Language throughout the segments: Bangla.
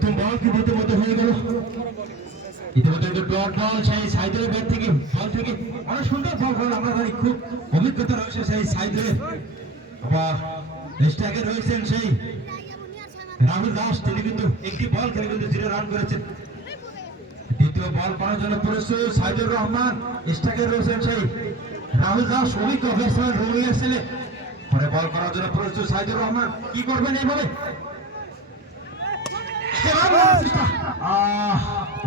প্রথম বল কিন্তু ইতিমধ্যে হয়ে গেল। ইতিমধ্যে ডট বল সেই সাইদের ব্যাট থেকে বল থেকে অনেক সুন্দর বল করল। আমরা জানি খুব অভিজ্ঞতা রয়েছে সেই সাইদের। আবার স্ট্রাইকার রয়েছেন সেই রাহুল দাস, তিনি কিন্তু একটি বল খেলে কিন্তু 0 রান করেছেন। দ্বিতীয় বল করার জন্য প্রস্তুত সাইদুর রহমান, স্ট্রাইকার রয়েছেন সেই রাহুল দাস, অভিজ্ঞ ব্যাটসম্যান রুলি আসলে পরে বল করার জন্য প্রস্তুত সাইদুর রহমান। কি করবেন এইভাবে?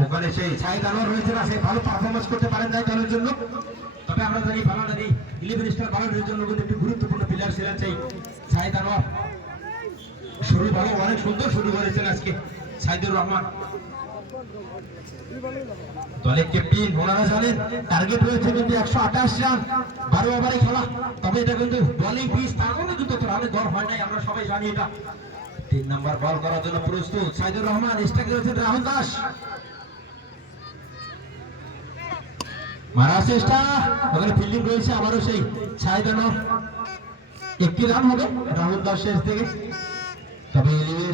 ওখানে সেই সাইদ আনোয়ার রয়েছে না, সেই ভালো পারফরমেন্স করতে পারেন নাই দলের জন্য। তবে আমরা জানি বাংলাদেশী 11 স্টার বাংলাদেশের জন্য কিন্তু একটি গুরুত্বপূর্ণ প্লেয়ার ছিলেন সেই সাইদ আনোয়ার। শুরু ভালো, অনেক সুন্দর শুরু করেছেন আজকে সাইদুর রহমান। দলের ক্যাপ্টেন ওনারা জানেন টার্গেট রয়েছে কিন্তু 128 রান, 12 ওভারে খেলা। তবে এটা কিন্তু বোলিং পিচ, তার মধ্যে কিন্তু রানের দর হয় নাই, আমরা সবাই জানি এটা। 3 নম্বর বল করার জন্য প্রস্তুত সাইদুর রহমান, স্ট্রাইকার রয়েছে রাহুল দাস। মারার চেষ্টা, ওখানে ফিল্ডিং রয়েছে আবারও সেই সাইদ আনোয়ার। 1 রান হবে রাহুল দাস শেষ থেকে। তবে 11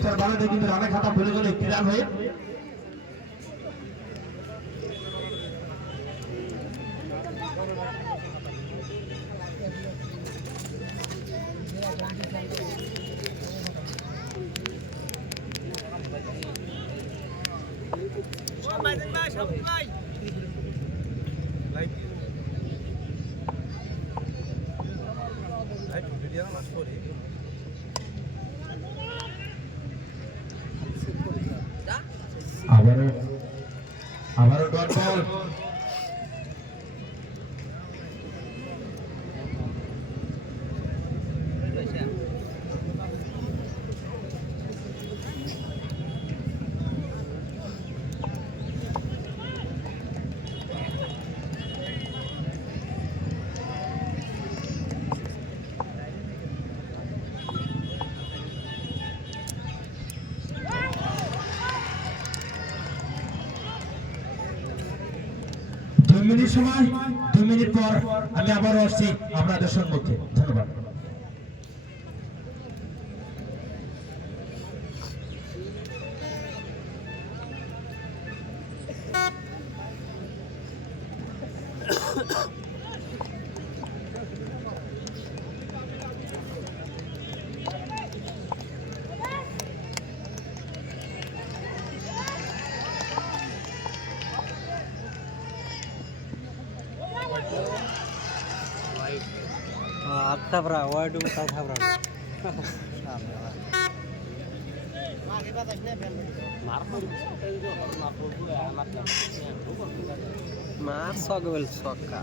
স্টার বালাডে কিন্তু রানের খাতা ভুলে গেল 1 রান হয়ে। আবারও ডট বল। মিনিট সময়, 2 মিনিট পর আমি আবারও আসছি আপনাদের সম্মুখে। ধন্যবাদ। आता बरा वाइड में था बरा मार सगवेल सका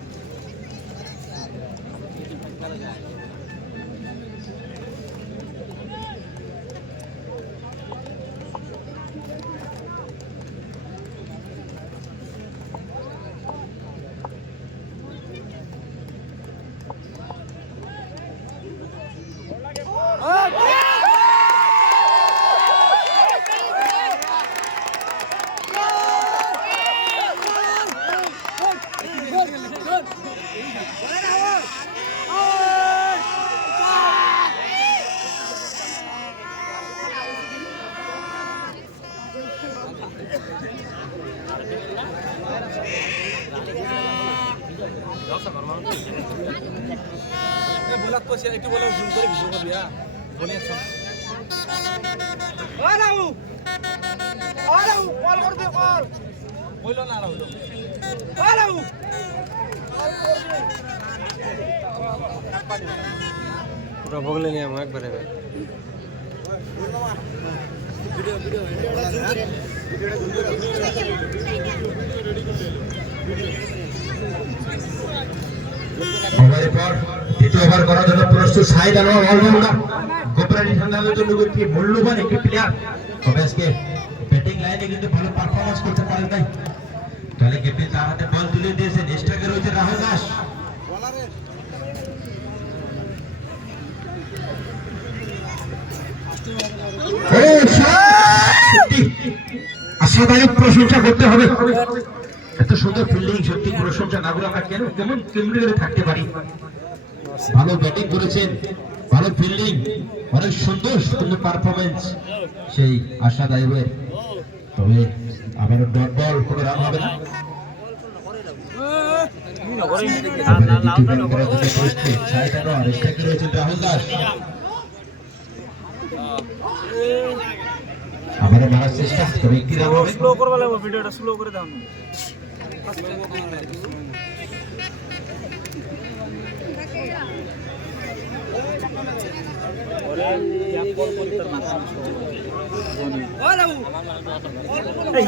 बोला तो একটু বলো জুম করে ভিডিও করবি হ্যাঁ বলি একশন ও রাউ কল করতে কল কইলো না রাউ ও রাউ পুরো বগলে নিয়ে আমি একবারে ভিডিও ভিডিওটা জুম করে ওভারের পর দ্বিতীয় ওভার করার জন্য প্রস্তুত সাইদ আনোয়ার, অলরাউন্ডার গোপরানি সন্ধানের জন্য একটি মূল্যবান একটি প্লেয়ার। তবে আজকে ব্যাটিং লাইনে কিন্তু ভালো পারফরমেন্স করতে পারেন নাই। দলে ক্যাপ্টেন তার হাতে বল তুলে দিয়েছেন, স্ট্রাইকার রয়েছে রাহুল দাস। আশাদায়ক প্রশংসা করতে হবে, এত সুন্দর ফিল্ডিং সত্যি প্রশংসা না করে আমরা কেমন কেমন থাকতে পারি। ভালো ব্যাটিং করেছেন ভালো ফিল্ডিং, অনেক সুন্দর সুন্দর পারফরমেন্স সেই আশাদায়ী বই। তবে আবার ডট বল, কোনো রান হবে না। রাহুল দাস আবারও মারার চেষ্টা, তবে একটি রান হবে। স্লো করবা লাগবে, ভিডিওটা স্লো করে দাও।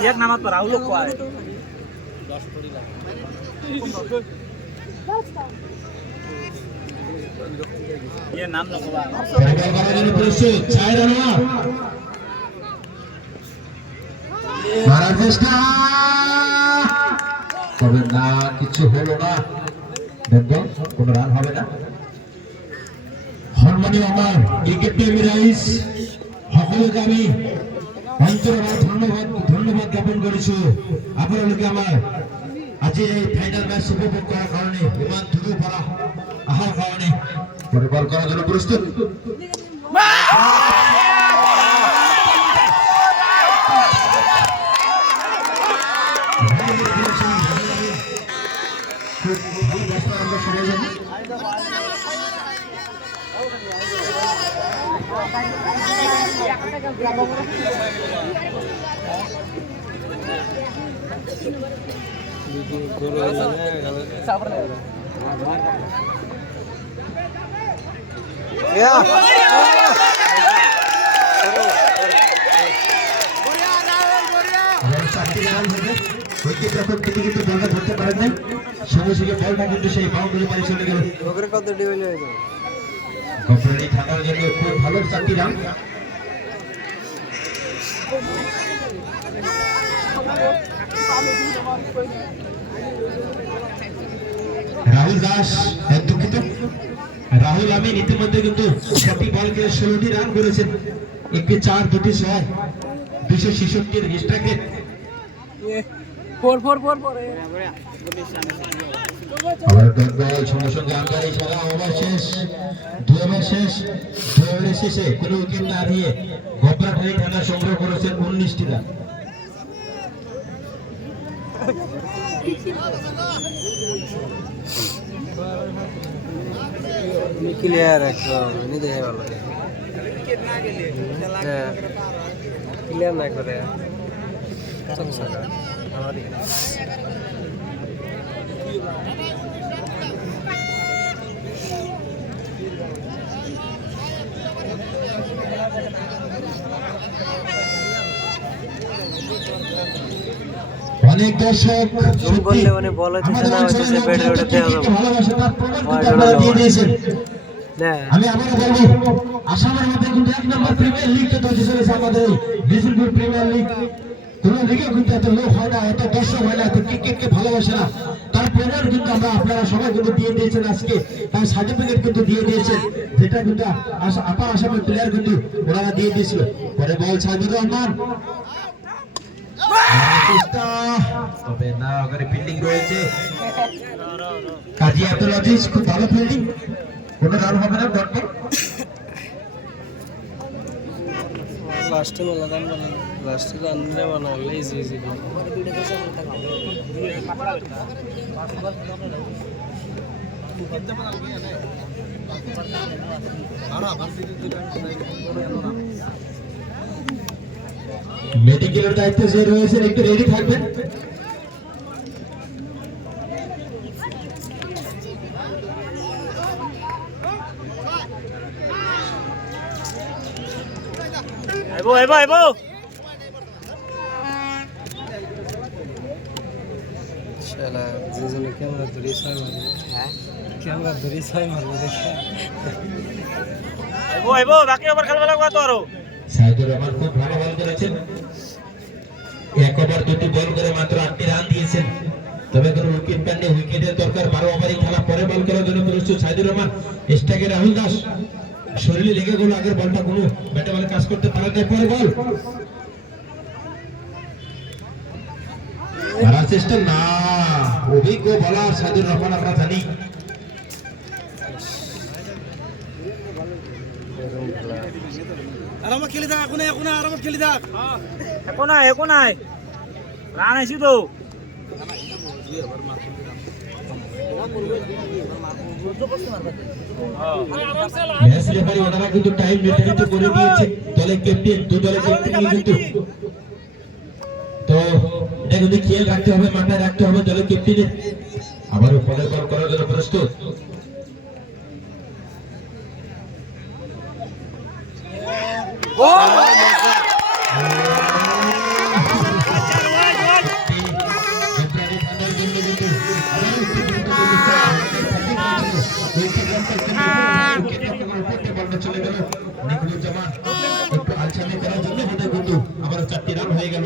एक नामात पर राहुल को आए ये नाम रखवा মারার চেষ্টা, তবে না, কিছু হলো না। দেখো কোনো রান হবে না। সম্মানীয় আমার ক্রিকেট প্রেমী রাইস সকলকে আমি অন্তরের ধন্যবাদ জ্ঞাপন করেছি। আপনাদেরকে আমার আজকের এই ফাইনাল ম্যাচ উপভোগ করার কারণে, বিমান ধুলো পড়া আহার কারণে পরে বল করার জন্য প্রস্তুত। ধরতে পারেন নাই, সঙ্গে সঙ্গে বলটা কিন্তু সেই বাউন্ডারি পারে চলে গেল। কোম্পানি থাকার জন্য খুব ভালো 4টি রান। রাহুল দাস, দুঃখিত, রাহুল আমিন ইতিমধ্যে কিন্তু 6টি বল খেলে 16টি রান করেছেন। 1টি 4, 2টি 6, 266 স্ট্রাইক রেট। আবার বল সঙ্গে সঙ্গে আম্পায়ার ইশারা, ওভার শেষ, 2 ওভার শেষ। 2 ওভারের শেষে কোনো উইকেট না হারিয়ে গোবরাখালী থানা সংগ্রহ করেছেন 19টি রান। ক্লিয়ার একদম নি দেখে ভালো ক্লিয়ার না করে অনেক দর্শক বললে মানে বল হচ্ছে না, হচ্ছে যে ব্যাটে ওঠাতে হবে। আমি আবারও বলবো, আসামের মধ্যে কিন্তু 1 নম্বর প্রিমিয়ার লিগ তৈরি চলেছে আমাদের বিজেপুর প্রিমিয়ার লিগ। কোন লিগে কিন্তু এত লোক হয় না, এত দর্শক হয় না, এত ক্রিকেটকে ভালোবাসে না। তার প্রমাণ কিন্তু আপনারা সবাই কিন্তু দিয়ে দিয়েছেন আজকে, তার সার্টিফিকেট কিন্তু দিয়ে দিয়েছেন, যেটা কিন্তু আপার আসামের প্লেয়ার কিন্তু ওনারা দিয়ে দিয়েছিল। পরে বল সাইদুর রহমান, তবে না, ওখানে ফিল্ডিং রয়েছে কাজী আব্দুল আজিজ, খুব ভালো ফিল্ডিং, কোনো রান হবে না। ডট বল লাস্টে মেলা দাম বানানো, লাস্টে রান নিয়ে বানালে ইজি ইজি। মেডিকেলের দায়িত্বে যে রয়েছেন একটু রেডি থাকবেন। ক্যামেরা ধরে ছয় মারবে, ক্যামেরা ধরে ছয় মারবে দেখে বাকি আবার খেলবে লাগবে তো আরো। সাইদুর রহমান খুব ভালো বল করেছেন, 1 ওভার 2টি বল করে মাত্র 8টি রান দিয়েছেন। তবে কোনো উইকেট পাননি, উইকেটের দরকার। 12 ওভারই খেলা, পরে বল করার জন্য প্রস্তুত সাইদুর রহমান। স্ট্রাইকে রাহুল দাস, শরীরে লেগে গেল, আগের বলটা কোনো ব্যাটে বলে কাজ করতে পারে না। পরে বল মারার চেষ্টা, না, অভিজ্ঞ বলার সাইদুর রহমান আমরা জানি। আরামত খেলি থাক এখন আরামত খেলি থাক একো নাই রান আইছি তো ম্যাচ রেফারি ওনারা কিন্তু টাইম নির্ধারিত করে দিয়েছে দলের ক্যাপ্টেন দু দলের ক্যাপ্টেন কিন্তু তো এটা কিন্তু খেয়াল রাখতে হবে মাথায় রাখতে হবে দলের ক্যাপ্টেনের আবারও পরের বল করার জন্য প্রস্তুত চলে গেল নিকুলুজ্জামান একটু আলসামি করার জন্য এটা কিন্তু আবার 4টি রান হয়ে গেল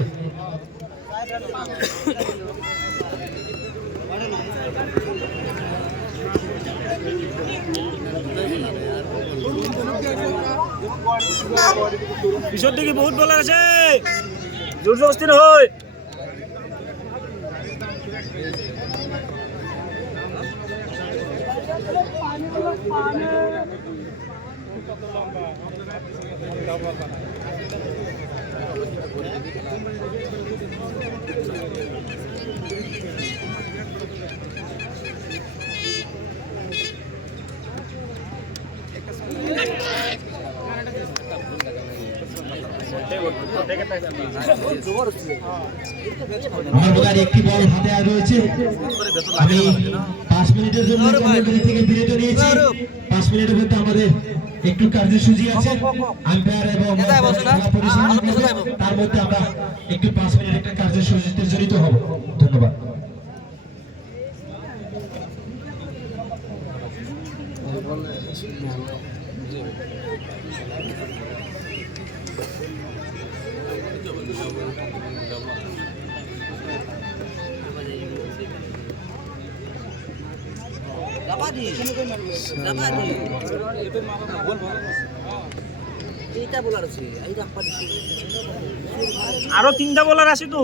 পিছর দিকে বহুত বলার আছে জোর জবস্তি নহয় আমার বোলার একটি বল হাতে আর রয়েছে আমি 5 মিনিটের জন্য কর্মসূচি থেকে বিরত নিয়েছি 5 মিনিটের মধ্যে আমাদের একটু কার্যসূচি আছে আম্পায়ার এবং তার মধ্যে আমরা একটু 5 মিনিট একটা কার্যসূচিতে জড়িত হব ধন্যবাদ আরো 3টা বলার আছে তো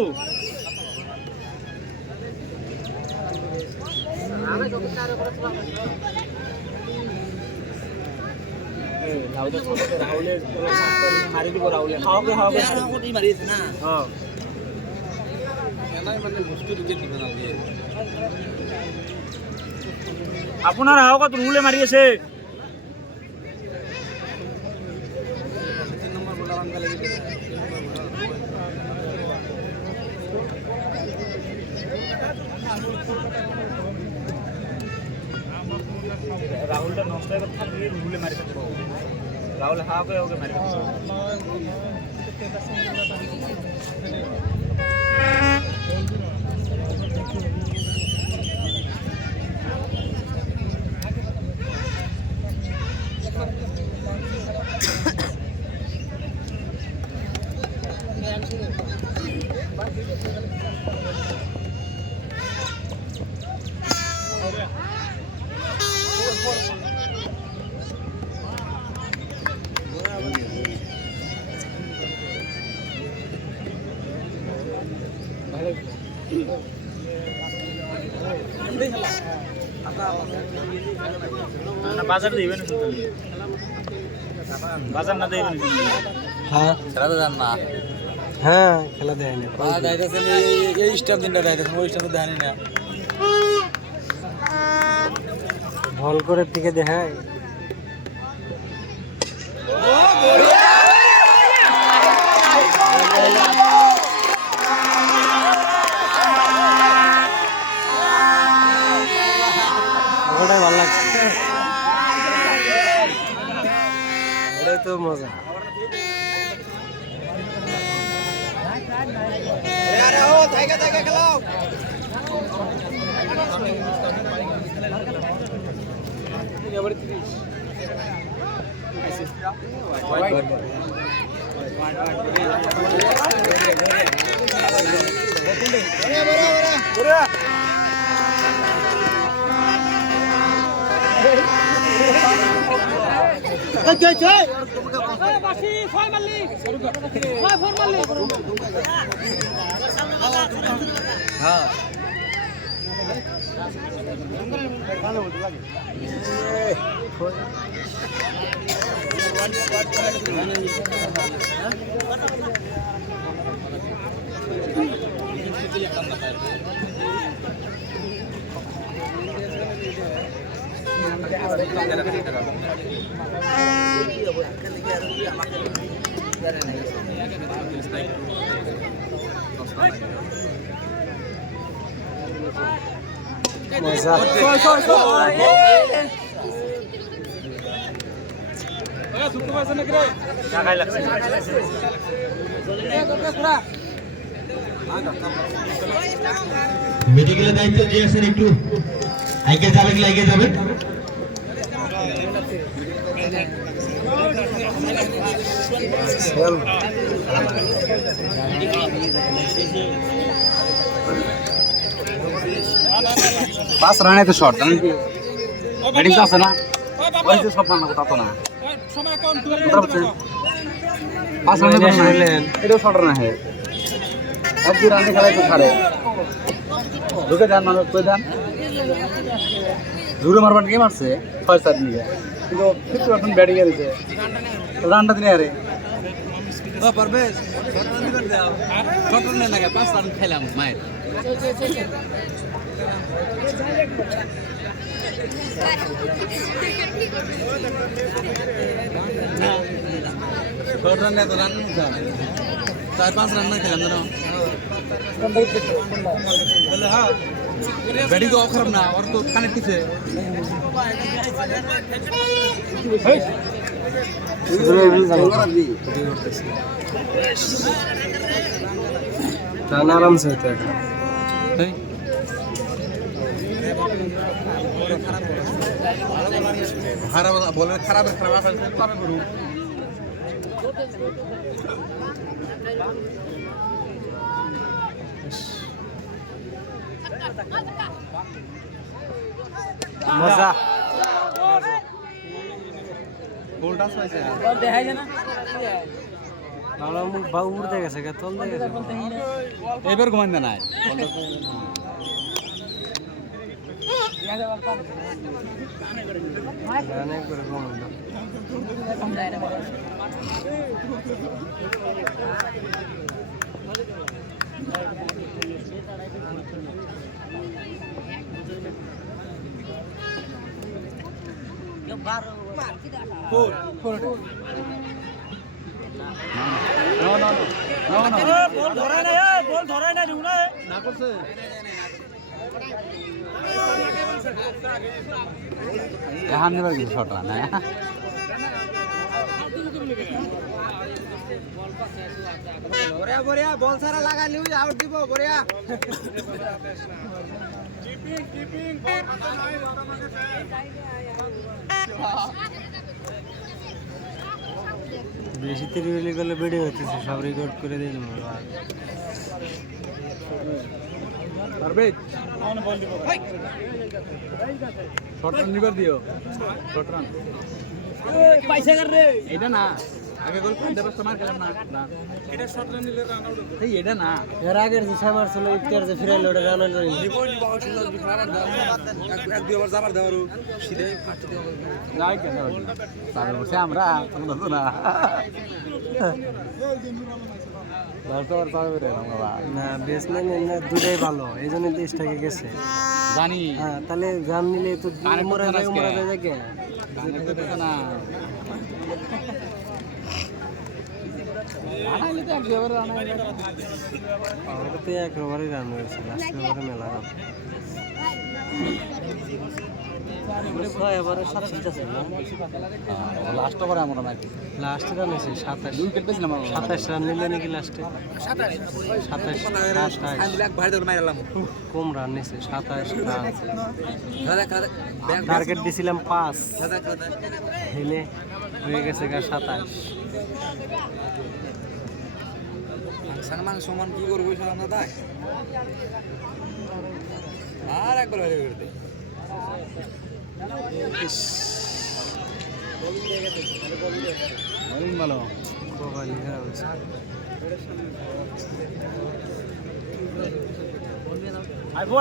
আপনার হাওকা তো রুলে মারি আছে রাহুলটা নষ্ট হয়ে থাকলে রুলে মারি থাকবো রাহুল হাওকে ওকে মারি বাজার দিবেন বাজার না দিবেন হ্যাঁ খেলা তো জান না হ্যাঁ খেলা দেয় না দাইতেছেন এই স্টাফ দিনটা দাইতেছেন ওই স্টাফ দেয়নি না ভল করে দিকে দেখায় ওটাই ভালো লাগছে ওটাই তো মজা মেডিকেলের দায়িত্ব যে আছেন একটু এগিয়ে যাবেন পাঁচ রানে তো শর্ট জানেন কি ব্যাটিং তো আছে না ওই যে সব রান্না কথা তো না পাঁচ রানে তো হলেন এটাও শর্ট রান है এক দুই রানে খেলায় তো ছাড়ে ঢুকে যান মানুষ কই যান জোরে মারবার গেম আছে 6-7 নিয়ে কিন্তু ফিফটি এখন ব্যাটিং এ দিছে রানটা দিনে আরে ও পারবেশ শর্ট রান না কে 5 রান খেলাম মাইর শর্ট রান তো রান 4-5 রান না খেলাম না তাহলে হ্যাঁ ব্যাটিং তো খারাপ না और तो কানেক্ট কিছে রান আরামসে হতো এটা খারাপ বলের খারাপ আছে তবে করু মজা গোল টাচ পাইছে দেখাই যায় না মুখ বাবু উড়তে গেছে তল দিয়ে গেছে এবার ঘুমান না নাই অনেক করে ঘুমান শর্ট রান বড়িয়া বল সারা লাগা লিউ আউট দিব বড়িয়া বেশি তিরিবিলি করলে ভিডিও হচ্ছে সব রেকর্ড করে দিয়ে দেবো শর্ট রান নিবার দিও শর্ট রান পয়সা কর রে এটা না আগে গোল করে দেবস তোমার খেলাম না এটা শর্ট রান নিলে রান আউট এই এটা না এর আগের যে ছয় ছিল ইফতার যে ফিরাইল ওটা রান আউট নিবো আউট ছিল ফিরাবার দাও এক দুই ওভার যাবার দাও সিধে ফাটতে দাও যাই কেন তাহলে বসে আমরা তোমরা তো না দশবার পাবে রে বাবা না বেসম্যান না দুটাই ভালো এই জন্য দেশটাকে গেছে জানি হ্যাঁ তাহলে গান নিলে তো মরা যায় দেখে না আনাইলে তো এক দুই ওভার আনাইলে ওটাতে এক ওভারই রান হয়েছে লাস্ট ওভারে মেলা রান ছয় ওভারে 27 আছে না লাস্ট ওভারে আমরা নাকি লাস্ট রান হয়েছে 27 উইকেট পেয়েছিলাম আমরা 27 রান নিলে নাকি লাস্টে 27 কম রান নিয়েছে 27 রান টার্গেট দিছিলাম 5 হেলে হয়ে গেছে 27 সালমান সমান কি করবো সালমান দাদা আর একবার বাইরে করতে ভালো কোবালি হয়েছে আইবো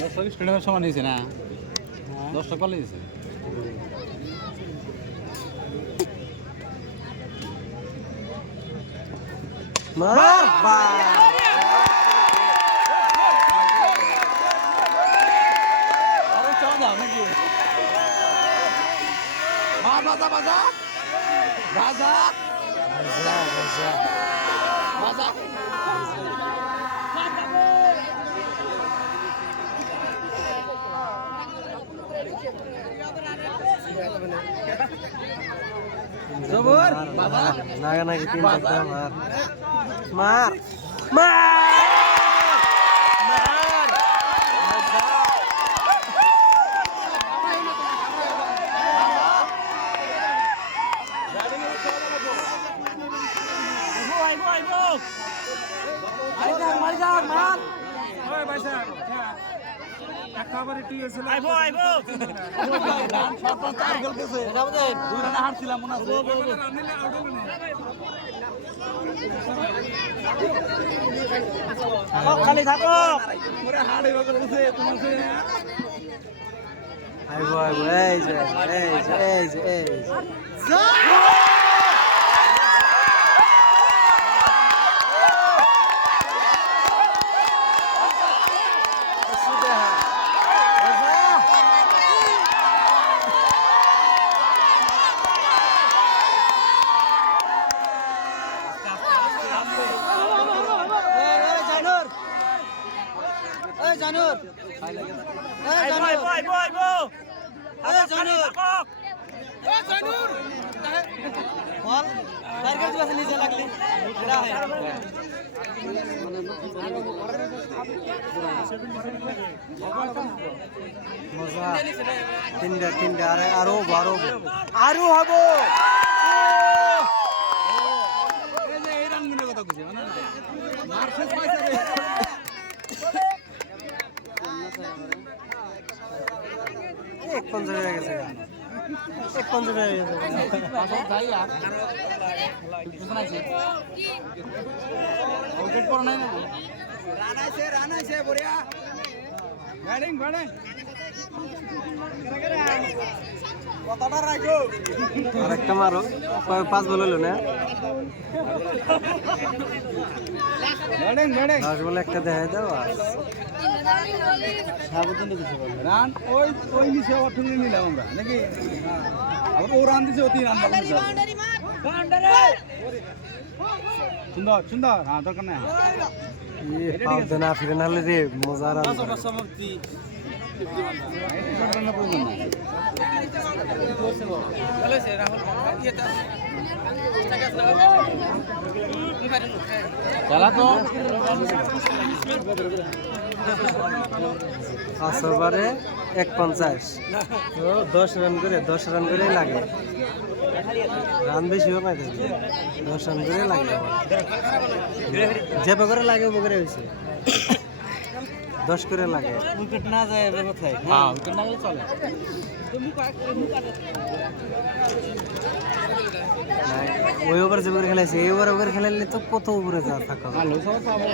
দর্শক স্টেডিয়ামের সমান হয়েছে না, দর্শক পাল্লে দিয়েছে। নাগানাগি 3 মার মার খালি থাকো আইবো আইবো এই যে তিনটা আরো হবো এক পঞ্চাশ হয়ে গেছে আরেকটা মারো 5 বল হলো না 10 বলে একটা দেখাই দাও সাবধানে দিতে পারবে রান ওই নিচে আবার তুমি নিলাম আমরা নাকি আবার ও রান দিছে ও 3 রান সুন্দর হ্যাঁ দরকার নাই না ফিরে নালে রে মজার সমাপ্তি আসবারে 150 10 রান করে লাগে রান বেশি হবে না 10 রান করে লাগে যে বগরে লাগে বগরে হইছে 10 করে লাগে উইকেট না যায় এবার কোথায় হ্যাঁ উইকেট না গেলে চলে ওই ওভার যে করে খেলাইছে এই ওভার খেলাইলে তো কত উপরে যা থাকা ভালো সব পাবো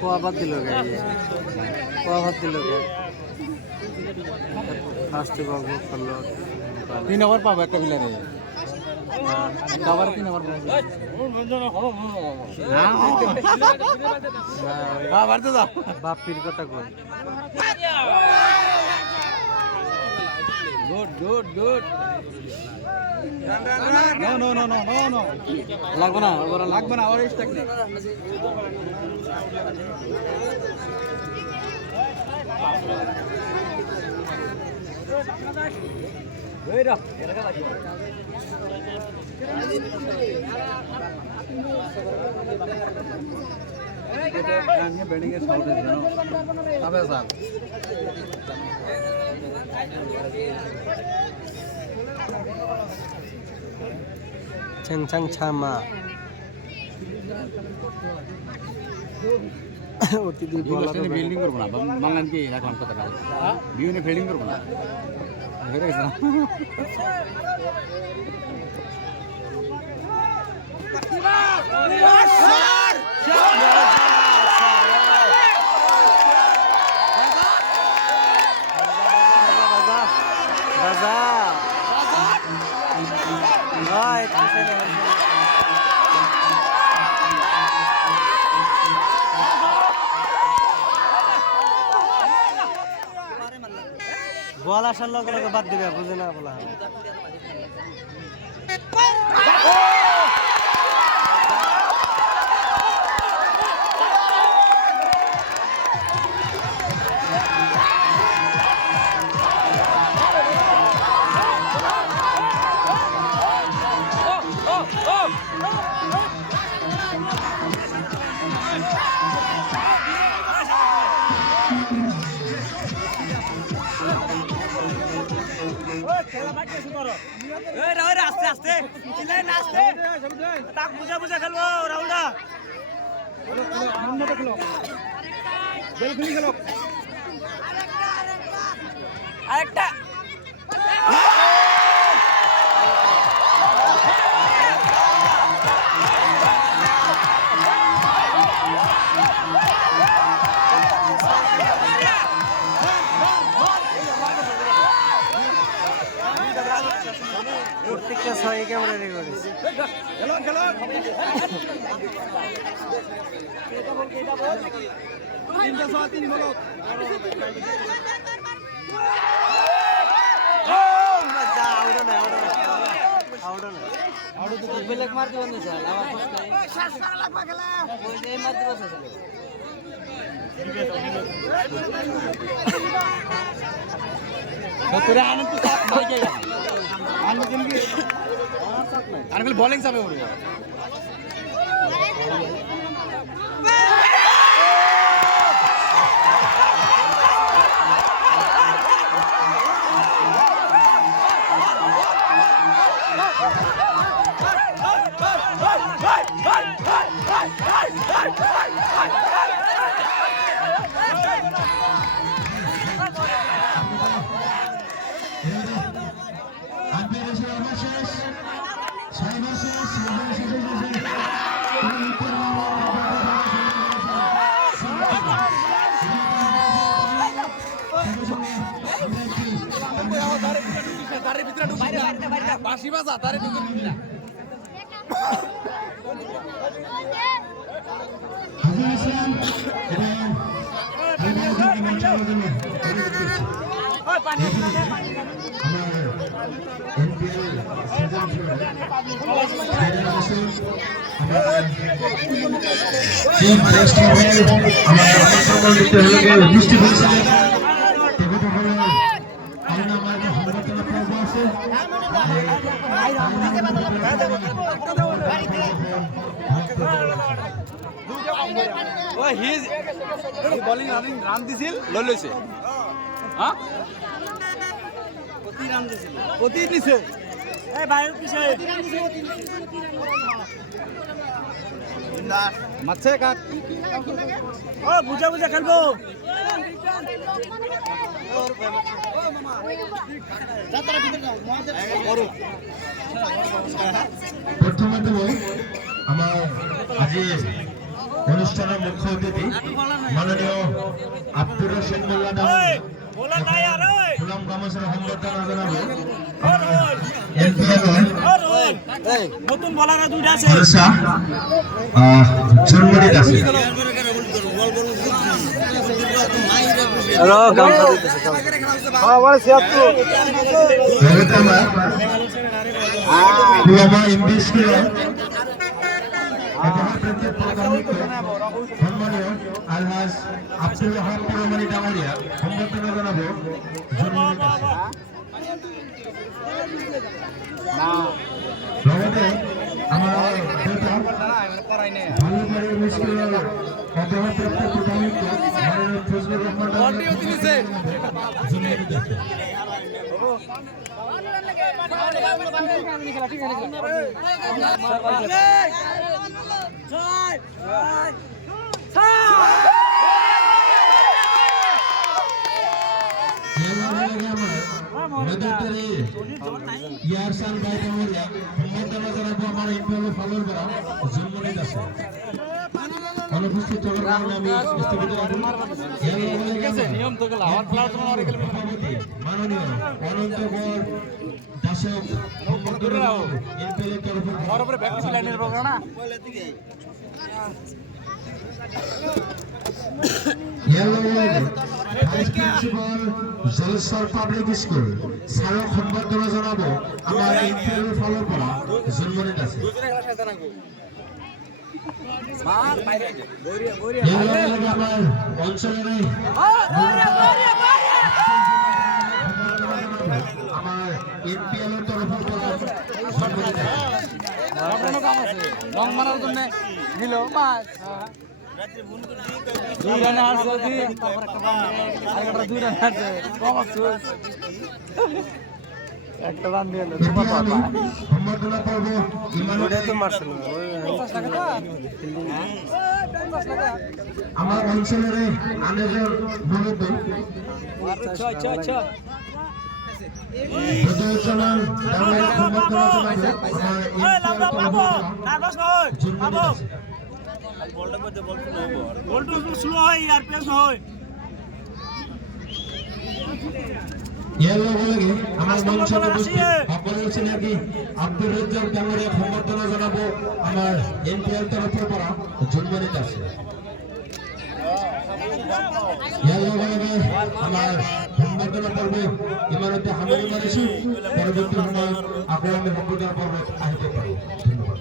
কোয়াবাদ দিল ফার্স্টে বাবু করলো 3 ওভার পাবো একটা প্লেয়ারে কভার 3 ওভার পাবো হ্যাঁ বাড়তে দাও বাপির কথা কই গুড নো লাগবে না আর স্ট্রাইক নেই बैटिंग के साउथ है ना तबे साहब चंचंग छामा ওটি দি বল বিল্ডিং করব না বাংলাদেশ কি রাখলাম কথা না বিউনে ফিল্ডিং করব না হয়ে গেছে না বল আসার লগে লগে বাদ দিবে বুঝে না বলা হবে আরেকটা প্রত্যেকটা ছয় ক্যামেরা রেকর্ড बॉलिंग सब हो बासी बाजा तारे ढुके बॉलिंग रान दिছিল লৈ লৈছে হ্যাঁ অতি দিছে এই বাইরে পিছে না মাছে কাক ও বুঝা বুঝা খেলবো প্রথমে তো আমার আজি অনুষ্ঠানের মুখ্য অতিথি মাননীয় আব্দুর রশিদ মোল্লা গোলাম গামসের সম্বর্ধনা জানাবো নতুন বলার দুইটা আছে জন্মদিন আছে আলহাজ আব্দুল ওয়াহাব পুরমানি ডাঙরিয়া সম্বর্ধনা জানাবো লগতে আমার ভালোবাড়ির মুশকিল অবহপ্রাপ্ত প্রধানমন্ত্রী মাননীয় ফজলুর রহমান আহসান ভাই কামড়িয়া সম্বর্ধনা জানাবো আমার ইন্টারভিউ ফলোর করা জন্মদিন আছে অনুপস্থিত থাকার কারণে আমি স্থগিত রাখুন নিয়ম তো গেল আমার খেলার সময় আর গেলে সভাপতি মাননীয় অনন্তগড় দাসক সম্বর্ধনা ইন্টারভিউ তরফে আমার উপরে ব্যাক লাইনের বলবো না vice principal Jaleswar public school স্যারক সম্বর্ধনা জানাবো আমার ইন্টারভিউ ফলোর করা জন্মদিন আছে আমার অঞ্চলের আমার এনপিএল এর তরফে করা জন্মদিন আছে রং মারার জন্য নিল মাছ দুই রানে আসছে দুই রানে আসছে কম আসছে একটা রান দিয়ে সম্বর্ধনা পর্ব ওটা তো মারছিল আমার অঞ্চলের আনেজন বলুন প্রদর্শনার দামের সম্বর্ধনা জানাবো আমার জন্মদিন আছে আমার মঞ্চে উপস্থিত নাকি আব্দুর রাজ্জাক কামড়িয়া সম্বর্ধনা জানাবো আমার এনপিএল তরফে করা জন্মদিন আছে আমার সম্বর্ধনা পর্বে ইমারতে হামিদ মারিছি পরবর্তী সময় আগ্রামী সম্বর্ধনা পর্ব আহিতে পারে ধন্যবাদ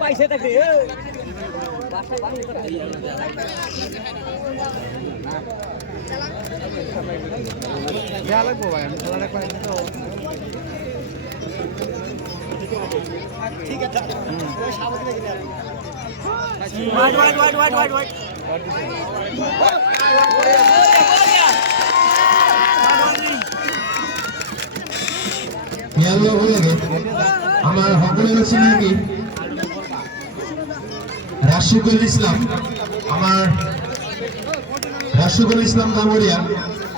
পাইছে তাকে লাগবো ভাই আমি খেলা দেখবো তো ঠিক আছে wide wide wide wide wide wide আমার সকলের নাকি রাশিকুল ইসলাম আমার রাশিকুল ইসলাম কামড়িয়া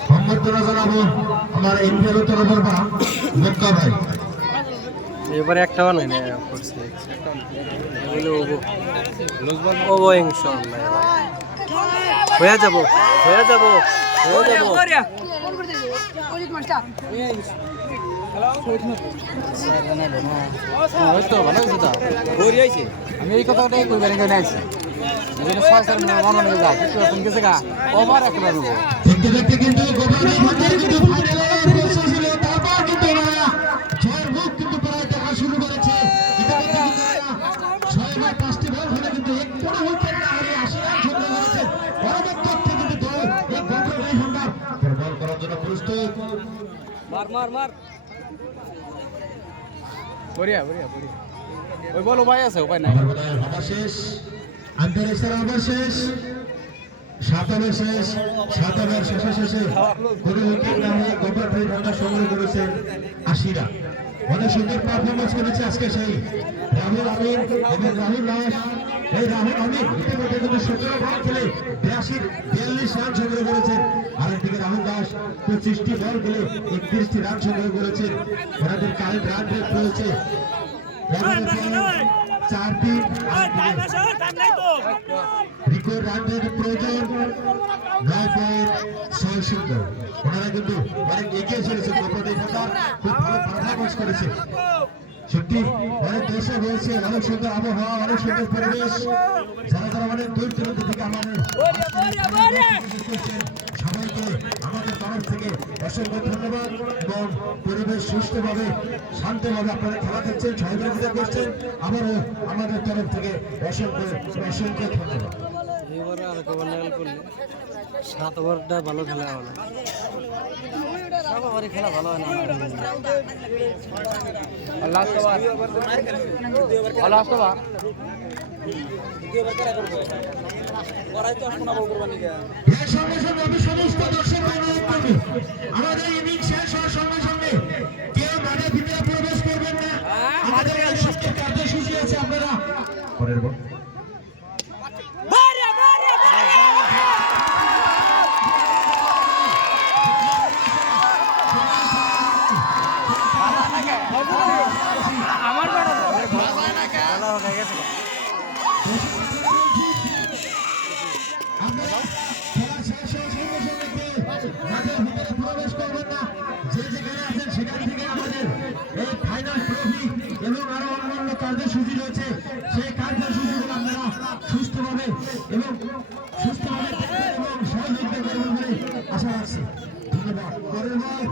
সম্বর্ধনা জানাবো আমার ইন্ডিয়ার তরফের বা মক্কা ভাই এবারে একটাও নাই না করছে ওবো ইনশাআল্লাহ হয়ে যাব হয়ে যাব হয়ে যাব তো ভালো হয়েছে তো গড়ি আইছে আমি এই কথাটাই কইবার এখানে আইছি এখানে 6-4 মিনিট মনে যা কিছু এখন গেছে গা ওভার একবার রুবো দেখতে দেখতে কিন্তু গোপালের মধ্যে কিন্তু ফাইনালে পৌঁছে ছিল তারপর কিন্তু ওরা ছয়ের মুখ কিন্তু প্রায় দেখা শুরু করেছে ইতিমধ্যে কিন্তু 6 বা 5টি বল হলে কিন্তু এক কোনো উইকেট না হারিয়ে 80 রান সংগ্রহ করেছে পরবর্তীতে কিন্তু দল এই গোপাল রায় সম্ভব বল করার জন্য প্রস্তুত মার মার মার বড়িয়া বড়িয়া বড়িয়া ওই বল উপায় আছে উপায় নাই আবার শেষ আন্তর্জাতিক আবার শেষ সাতাবের শেষ সাতাবের শেষে শেষে কোনো উইকেট না হয়ে গোপাল রায় রান সংগ্রহ করেছে 80 রান অনেক সুন্দর পারফরমেন্স করেছে আজকে সেই রাহুল আমির এবং রাহুল দাস এই রাহুল আমির ইতিমধ্যে কিন্তু 17 বল খেলে 42 রান সংগ্রহ করেছেন আর একদিকে রাহুল দাস 25টি বল খেলে 31টি রান সংগ্রহ করেছেন ওনাদের কারেন্ট রান রেট রয়েছে 4-3 রিকোর রান রেট প্রয়োজন 9.6 ওনারা কিন্তু অনেক এগিয়ে চলেছে গোপাল ঢাকা খুব ভালো পারফরমেন্স করেছে সত্যি অনেক দেশে রয়েছে অনেক সুন্দর আবহাওয়া অনেক সুন্দর পরিবেশ যারা যারা অনেক দূর দূরান্ত থেকে আমাদের সবাইকে আমাদের তরফ থেকে অসংখ্য ধন্যবাদ এবং পরিবেশ সুস্থভাবে শান্তভাবে আপনারা খেলা দেখছেন সহযোগিতা করছেন আবারও আমাদের তরফ থেকে অসংখ্য অসংখ্য ধন্যবাদ এবারে আর কবার নেল করলে 7 ওভারটা ভালো খেলা হলো 7 ওভারে খেলা ভালো হয় না লাস্ট ওভার লাস্ট ওভার এই সঙ্গে সঙ্গে আমি সমস্ত দর্শক অনুরোধ করব আমাদের ইনিংস শেষ হওয়ার সঙ্গে সঙ্গে কেউ মাঠের ভিতরে প্রবেশ করবেন না আমাদের সুস্থ কার্যসূচি আছে আপনারা পরের বল খেলা হয়ে গেছে। আপনারা খেলা শেষ হওয়ার সঙ্গে সঙ্গে মাঠের ভিতরে প্রবেশ করবেন না। যে যেখানে আছেন সেখান থেকে আমাদের এই ফাইনাল ট্রফি এবং আরো অন্যান্য কার্যসূচি রয়েছে, সেই কার্যসূচিগুলো আপনারা সুস্থভাবে এবং দেখবেন এবং সহযোগিতা করবেন বলে আশা রাখছি। ধন্যবাদ। পরের বল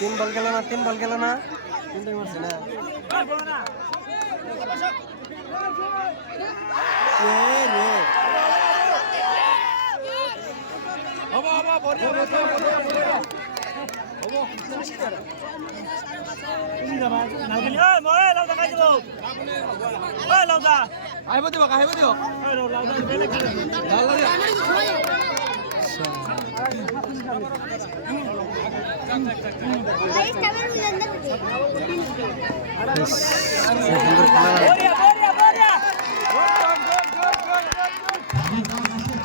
তিন বল গেল না, তিনটাই মারছে না। আহিব দিয়ক আহিব দিয়ক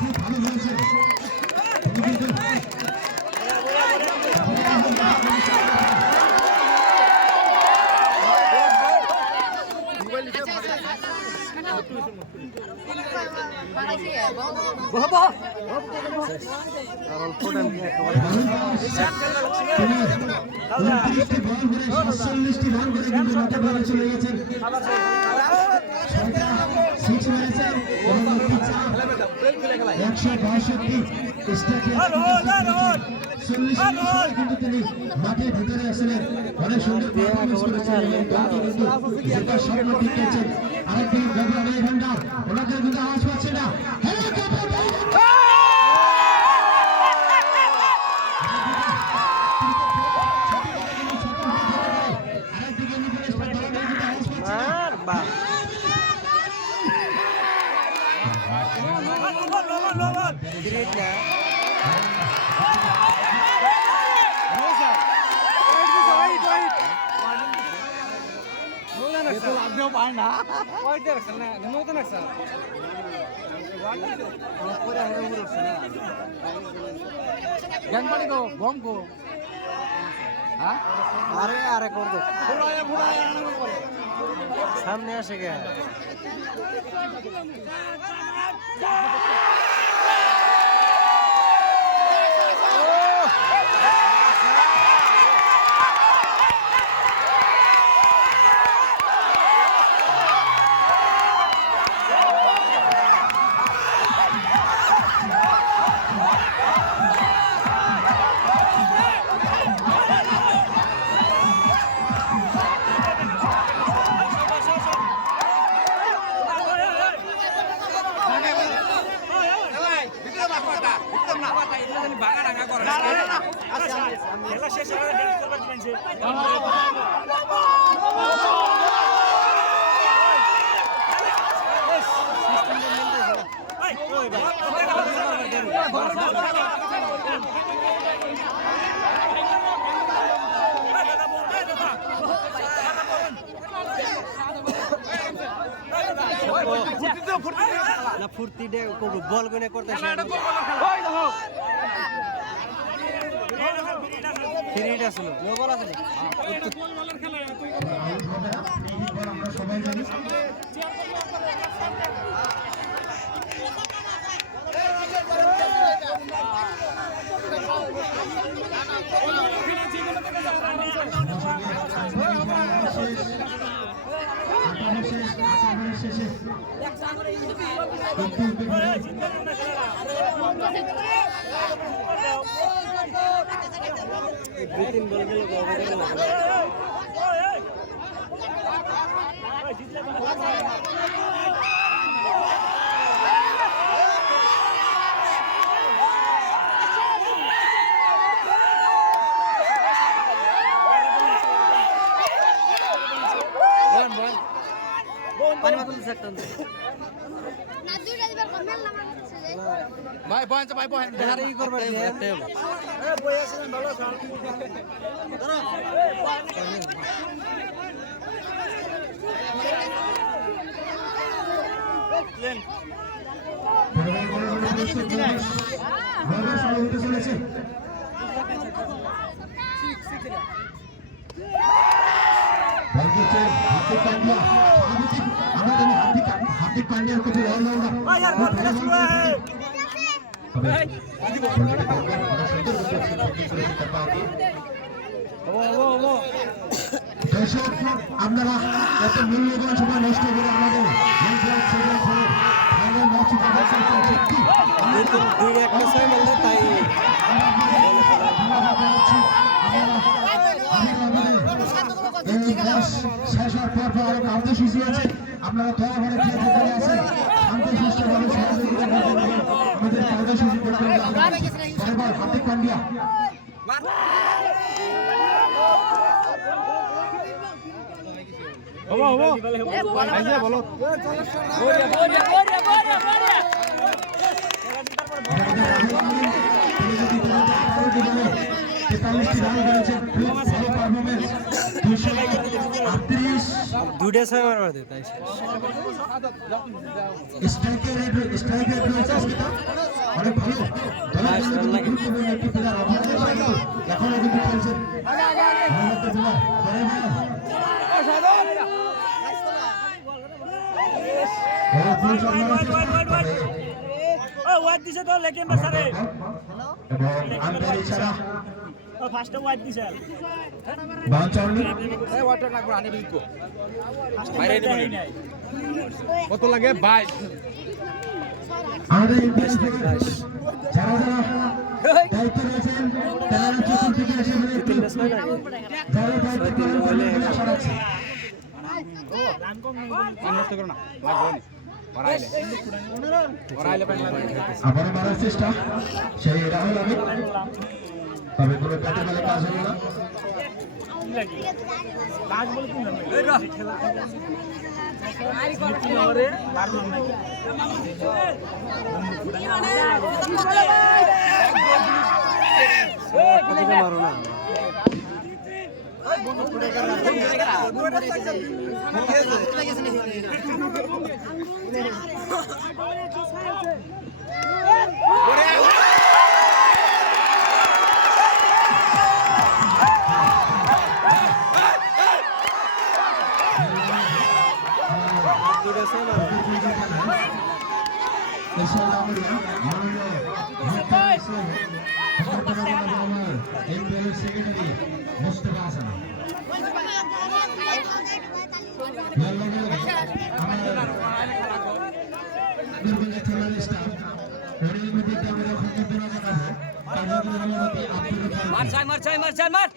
খুব ভালো হয়েছে। চলে গেছেন 162 কিন্তু তিনি মাঠের ভিতরে আসলেন, অনেক সুন্দর পারফরমেন্স করেছেন এবং দলকে কিন্তু জেতার স্বপ্ন দেখেছেন। আরেকদিকে গভর্নর ভান্ডার, ওনাকে কিন্তু আওয়াজ পাচ্ছে না। আরেকদিকে নিপুণেশ দলের কিন্তু আওয়াজ পাচ্ছে না। পায় না জ্ঞান পানি গো গম গো হ্যাঁ আরে করতো সামনে আসে গে না ফুর্তি ডে বল গুনে করতে ফ্রিটা ছিল বল আছে শেষে দুই তিন বল গেল পানি মাত্র একটা ভাই বহেন ভাই বহেন দেখারে কি করবে একটা চলেছে হার্দিক পান্ডিয়ার কিছু দর্শক আপনারা এত মূল্যবান সময় নষ্ট করে আমাদের ফাইনাল ম্যাচ সত্যি দুই একটা ছয় বললে তাই শেষ হওয়ার পর আরো কার্যসূচি আছে আপনারা দয়া করে খেতে চলে আসেন শান্তি সুষ্ঠুভাবে সহযোগিতা করতে হবে আমাদের কার্যসূচি করতে হবে বারবার হার্দিক পান্ডিয়া বলো দুইটা ছয় মারবার দে তাই অনেক ভালো গুরুত্বপূর্ণ একটি প্লেয়ার এখনো কিন্তু খেলছেন কত লাগে 22 আমাদের যারা যারা দায়িত্ব রয়েছেন তারা চতুর্দিকে এসে যারা দায়িত্ব ছড়াচ্ছে আবার মারার চেষ্টা সেই রাহুল আমি তবে কোনো কাটে মেলে কাজ হলো না মারো না মার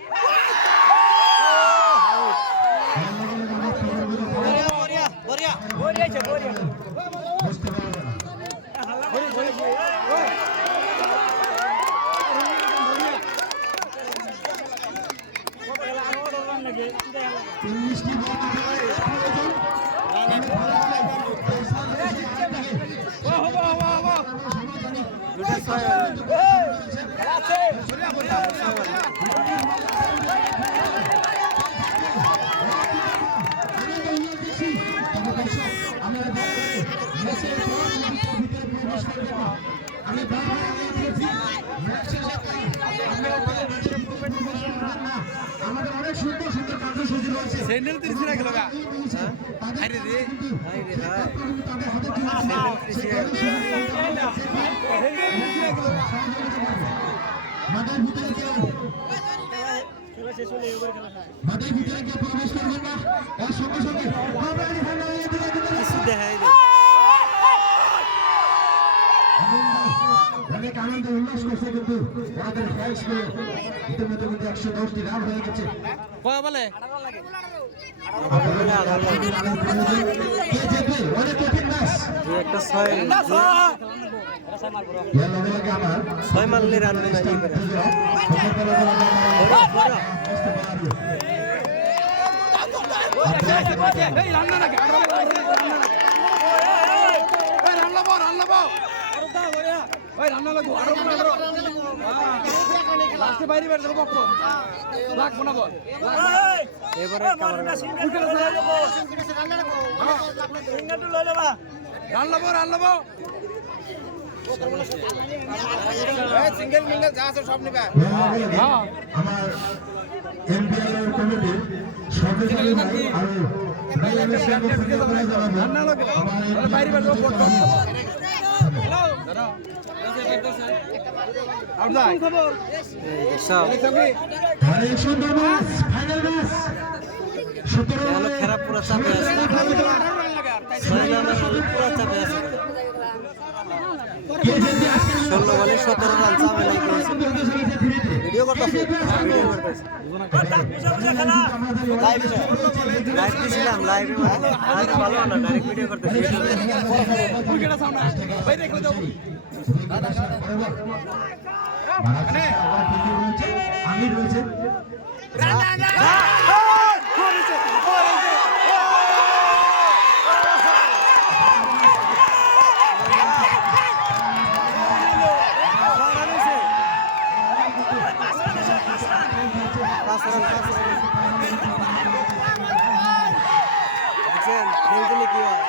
আমাদের অনেক সুন্দর সুন্দর কার্যসূচি রয়েছে স্যান্ডেল 30 টাকা লাগা আরে রে মাঠের ভিতরে কেউ মাঠের ভিতরে কেউ প্রবেশ করবেন না এর সঙ্গে সঙ্গে কিছু দেখা আনন্দে উল্লাস করছে, কিন্তু ওনাদের ফ্যান্স গুলো ইতিমধ্যে কিন্তু 110টি রান হয়ে গেছে। বলে কে জিতবে? অনেক কঠিন ম্যাচ। দুই একটা ছয় এর লগে লগে আমার ছয় মারলে রান নেই করে এবারে আমার এমপিএল কমিটি সদস্য সব সুন্দর ম্যাচ, ফাইনাল ম্যাচ। 17 খেলা পুরো চাপে আছে, 6 রানের পুরো চাপে আছে, 16 বলে 17 রান চাপে নাই করেছে। ভিডিও করতেছে, লাইভ দিছিলাম, লাইভে আজ ভালো না, ডাইরেক্ট ভিডিও করতেছি আমির রয়েছে। দেখছেন খেলতে কি হয়।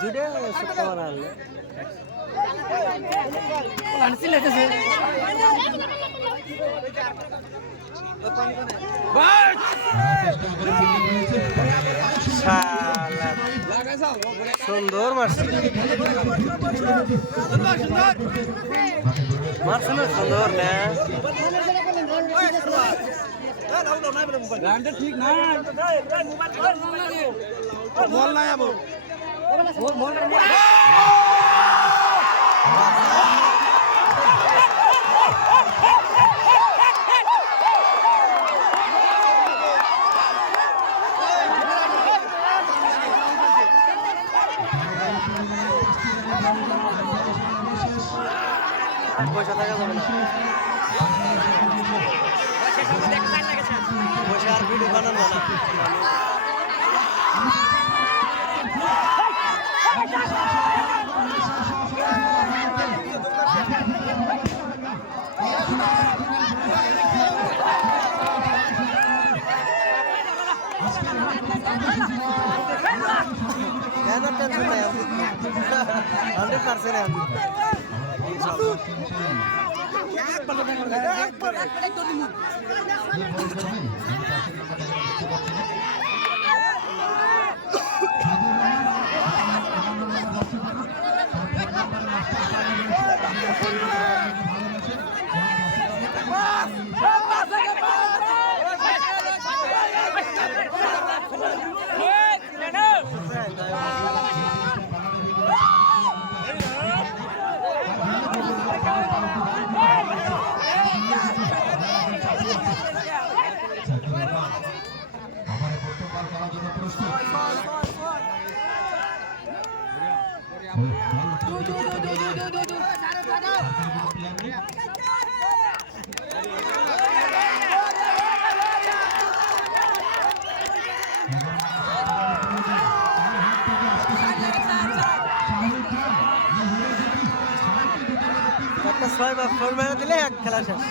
দুইটা সত্য বানালে সুন্দর মারছে, মারছে না সুন্দর না ঠিক না বল নাই আবো পয়সা থাকা যাবে না, পয়সা আর ভিডিও বানানো না। টেনশন নাই, 100% শাহরুখ খান 6 4 মেরে দিলে এক খেলা শেষ।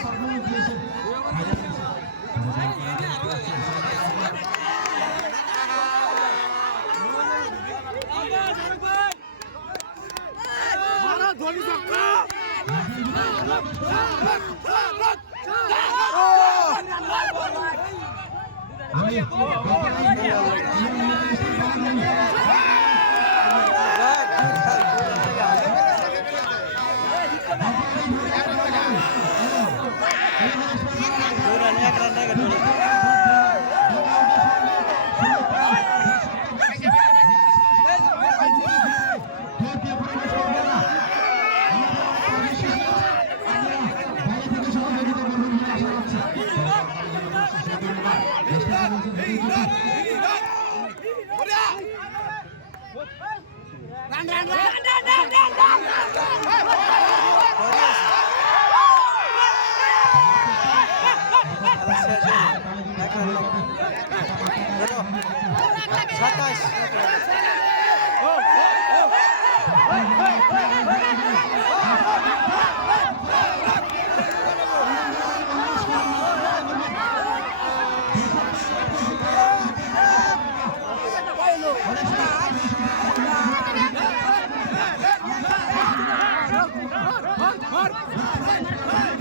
Mark!